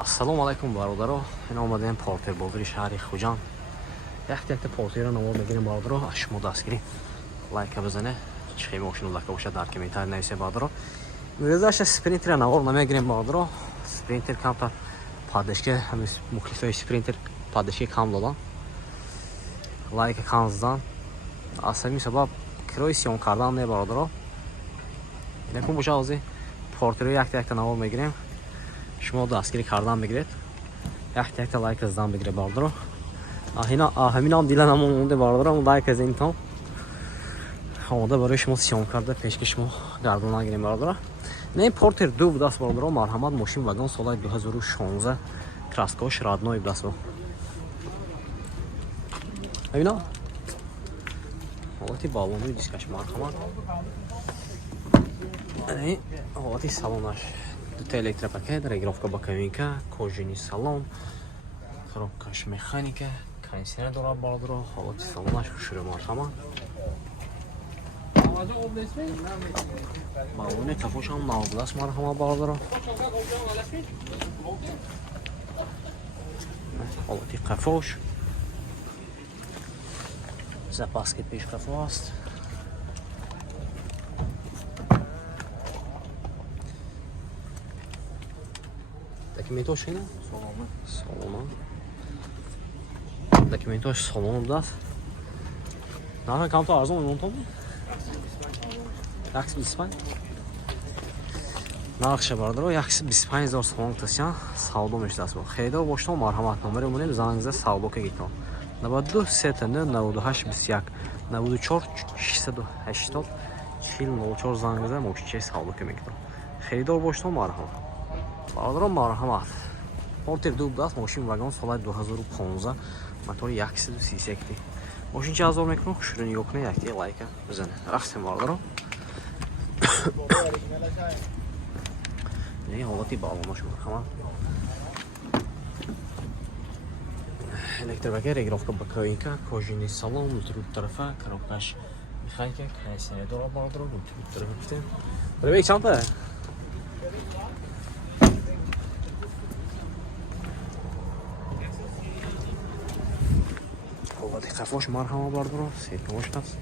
Ассалому алайкум бародаро. Ин омадем портербозии шаҳри Хуҷанд. Як-якта портерро навор мегирем бародаро. Аз шумо дастгирӣ лайка бизане. Чӣ мошин лайка бошад дар комментарий нависе бародаро. Гузашта спринтерро навор намегирем бародаро. Спринтер камтар паддашка ҳамис мухлисои спринтер паддашка кам додан. Лайка кам задан. Аз ҳамин сабаб кирои сиён кардан не бародаро. Некун боша ози портерро як-якта навор мегирем. شما دستگیری کردن بگیرید یک لایک زدن بگیره باردارو همین هم دیلن هم مونده باردارو لایک از این تا آماده برای شما سیام کرده پیشکش شما گردون نگیریم باردارو نه پورتر دو بود است باردارو مرحمت ماشین وگان سال 2016 کراسکوش رادنوی بود است ببینا حالتی بالونوی دیسکش مرحمت حالتی سالونش دوتا электропакет, регулировка боковинка, кожаный салон, коробкаш механика, кондиционер дора бардро, ҳолати салонаш хушури марҳама. Балони кафошам навбудаст марҳама бардро. ҳолати кафош. Запаски пеш кафо аст. Документош ина? Солома. Документош солома будаст. Нархи камтар арзон мемонад? 125. Нархша бародаро 125000 сомон тасян савдо мешудаст. Херидор бошто марҳамат номери монем занг зад савдо кагитон. 92 39 98 21 94 680 4004 занг зад мошинчаи савдо кагитон. Херидор бошто марҳамат. бародаро марҳамат. Портер дуб даст мошин вагон соли 2015 мотори 133 мошин чӣ азор мекунем хушро нигоҳ кунед якти лайка бизане рафтем бародаро не ҳолати балонош марҳамат электропакет регулировка боковинка кожаный салон внутри тарафа коробкаш механика кондиционер дора бародаро внутри тарафа гуфтем привет чанта кафош марҳама бардаро сетмош аст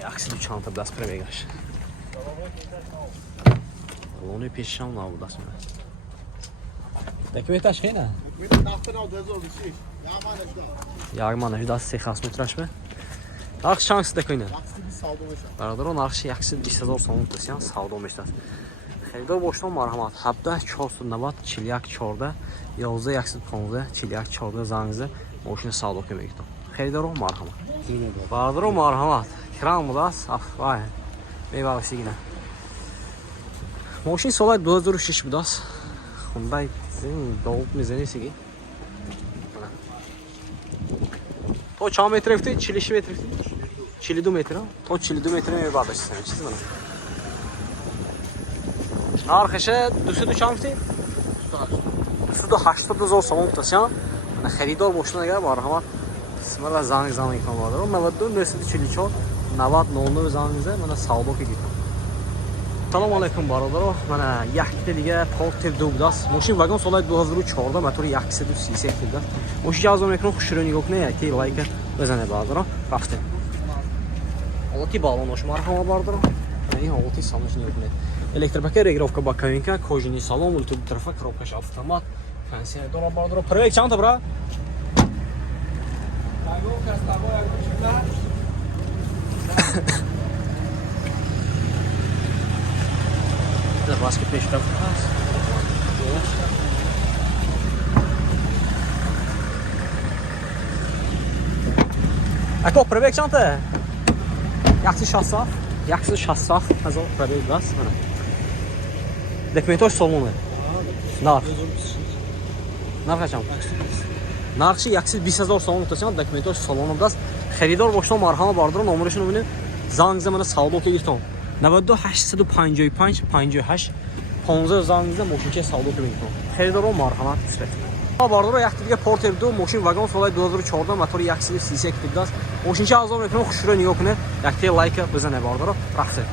яксиду чанта даст премегаш лони пешам набудаст документаш хена як манаш даст се хасметраш бе нархи шанс дакойна бародаро нархи 120000 сомон тасян савдо мешудаст херидор боштон марҳамат 17 490 41 14 11 115 41 14 зангза мошин савдо мегирдам херидоро марҳамат бародаро марҳамат кран будаст афай мебарасигина мошин соли 2006 будаст хундай дов мезанисиги то чанд метр рафти 46 метр рафти 42 метр то 42 метр мебардашти чиз мана нархиша 200 чанд рафти 280,000 сомон тасян херидор бошта нагар марҳамат смара занг мекунам бародаро 92 944 90 00 занг зад мана савдо кидидам салому алайкум бародаро мана якта дига портер ду будаст мошин вагон соли 2014 мотори 133 будаст мошин ҷазо мекунам хушро нигоҳ кунед якти лайка бизане бародаро рафтем ҳолати балонош марҳама бародаро ин ҳолати салонаш нигоҳ кунед электропакет регулировка боковинка кожаный салон внутри тарафа коробкаш автомат кондиционер дора бародаро привет чанта бра запаски пешрафт аст ако привет чанта 160,000 пробег даст документош солоне нарх чанд нархи 120000 сомон тасян документош солоне даст херидор бошто марҳама бародаро номерашон бинед занг замана савдо кегиртон 92 855 58 15 занг зам мошинчаи савдо кегиртон херидоро марҳамат устед бародаро якти дига портер ду мошин вагон соли 2014 мотори 133 будаст мошинча азор мекунем хушро нигоҳ кунед якти лайка бизане бародаро рафте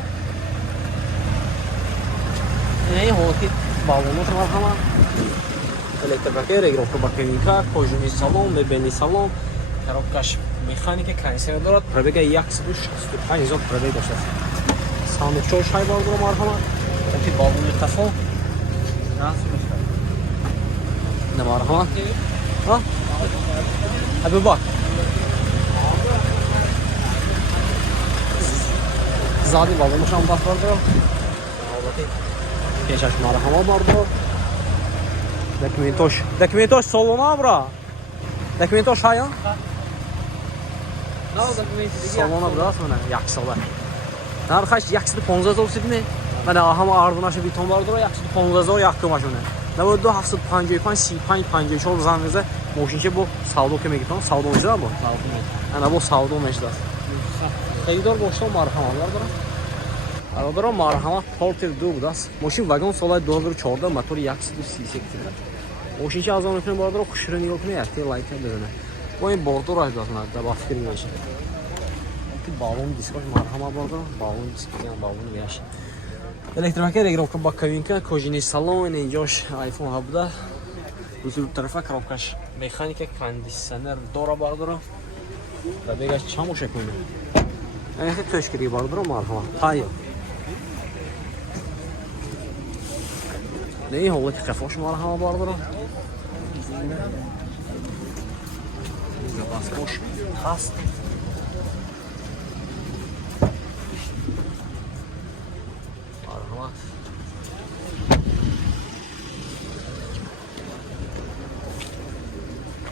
ҳолати балонот марҳамат. Электрика, регулятор ба кабинка, кожуни салон, мебели салон, коробкаш механика, кондитсионер дорад. Пробега 165,000 пробег доштааст. Сандуқчааш ҳай бардора марҳамат. Ҳолати балони тафо. Не марҳамат. Ҳа? Абубак. Зади балонашам баф бардора. Ҳолати пешаш марҳамат бардора. Документош солона бра. Документош ҳая? Солона будаст мана 1 сола. Нархаш 115,000 сидме. Мана ҳама ардонаша битон бардора 115,000 як тумашуне. Навод 755 35 54 зангиза мошинче бо савдо ки мегитон савдо мешда бо. Ана бо савдо мешда. Хейдор бошто марҳамат бардора. Бардора марҳамат Porter 2 будаст. Мошин вагон соли 2014 мотори 133 км. Мошинче аз он кунем бардора хушро нигоҳ кунед як лайк бизане. Бо ин бордор аж дасна да ба фикр мешад. Ки балон дискош марҳамат бардора. Балон дискиан балон яш. Электрика регулятор ба кабинка, кожини салон, инҷош iPhone ҳабда. Бузург тарафа коробкаш механика, кондитсионер дора бардора. Пробегаш чам боша кунем. Эҳе тӯшкири бардора марҳамат. Ҳайо. Не ҳолати қафош марҳамат бардора. Запаскош ҳаст. Марҳамат.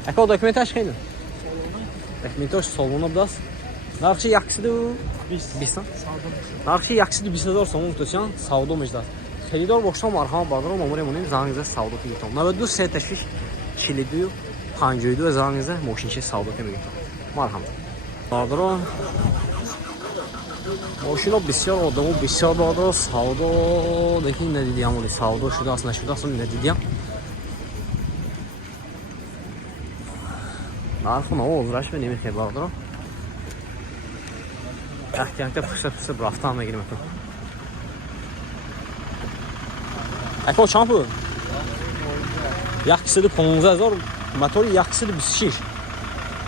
Ако документаш хейна. Документаш солона будаст. Нархи 120. Нархи 120,000 сомон тӯсян савдо мешдад. Херидор бошта марҳамат бардора номери монем зангиза савдо ки гитон 92 36 42 52 зангиза мошинче савдо ки мегитон марҳамат бардора. мошино бисёр одамо бисёр бардора савдо декин надидиам оли савдо шудааст нашудааст надидиам нарху намо озраш менемихе бардора. Якта фурсат рафтан мегирем ако. Ако чанд буд? 115,000 мотори 126.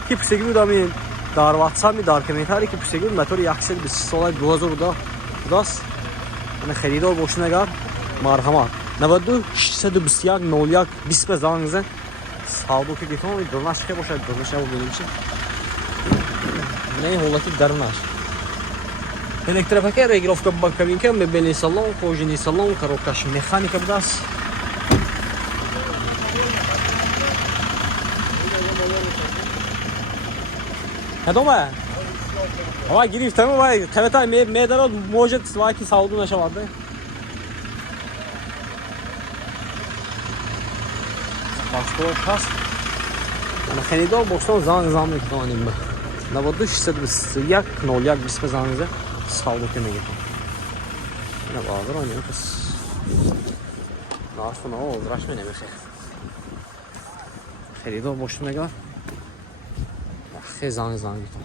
Ки пурсиги буд амин дар WhatsApp дар комментарий ки пурсиги буд мотори 126 соли 2000 будаст. Ана харидор бошин агар марҳамат 92 621 01 20 зангиза савдо ки гитон дурнаш ки бошад дурнаш будем чи. Не ҳолати дарнаш. Электрика регулировка ба кабинка, мебели салон, кожини салон, коробкаш механика будаст. Кадома? Ава гирифтам ва кавета медарад может ваки савдо нашавад. Паспорт ҳаст. Ана харидор бошон зам мекунем. 92 621 01 20 зангиза савдо ки мегитон. Ина бардора ин кас. Нарху намо озраш менемихе. Харидор бошон агар. Хе занг гитон.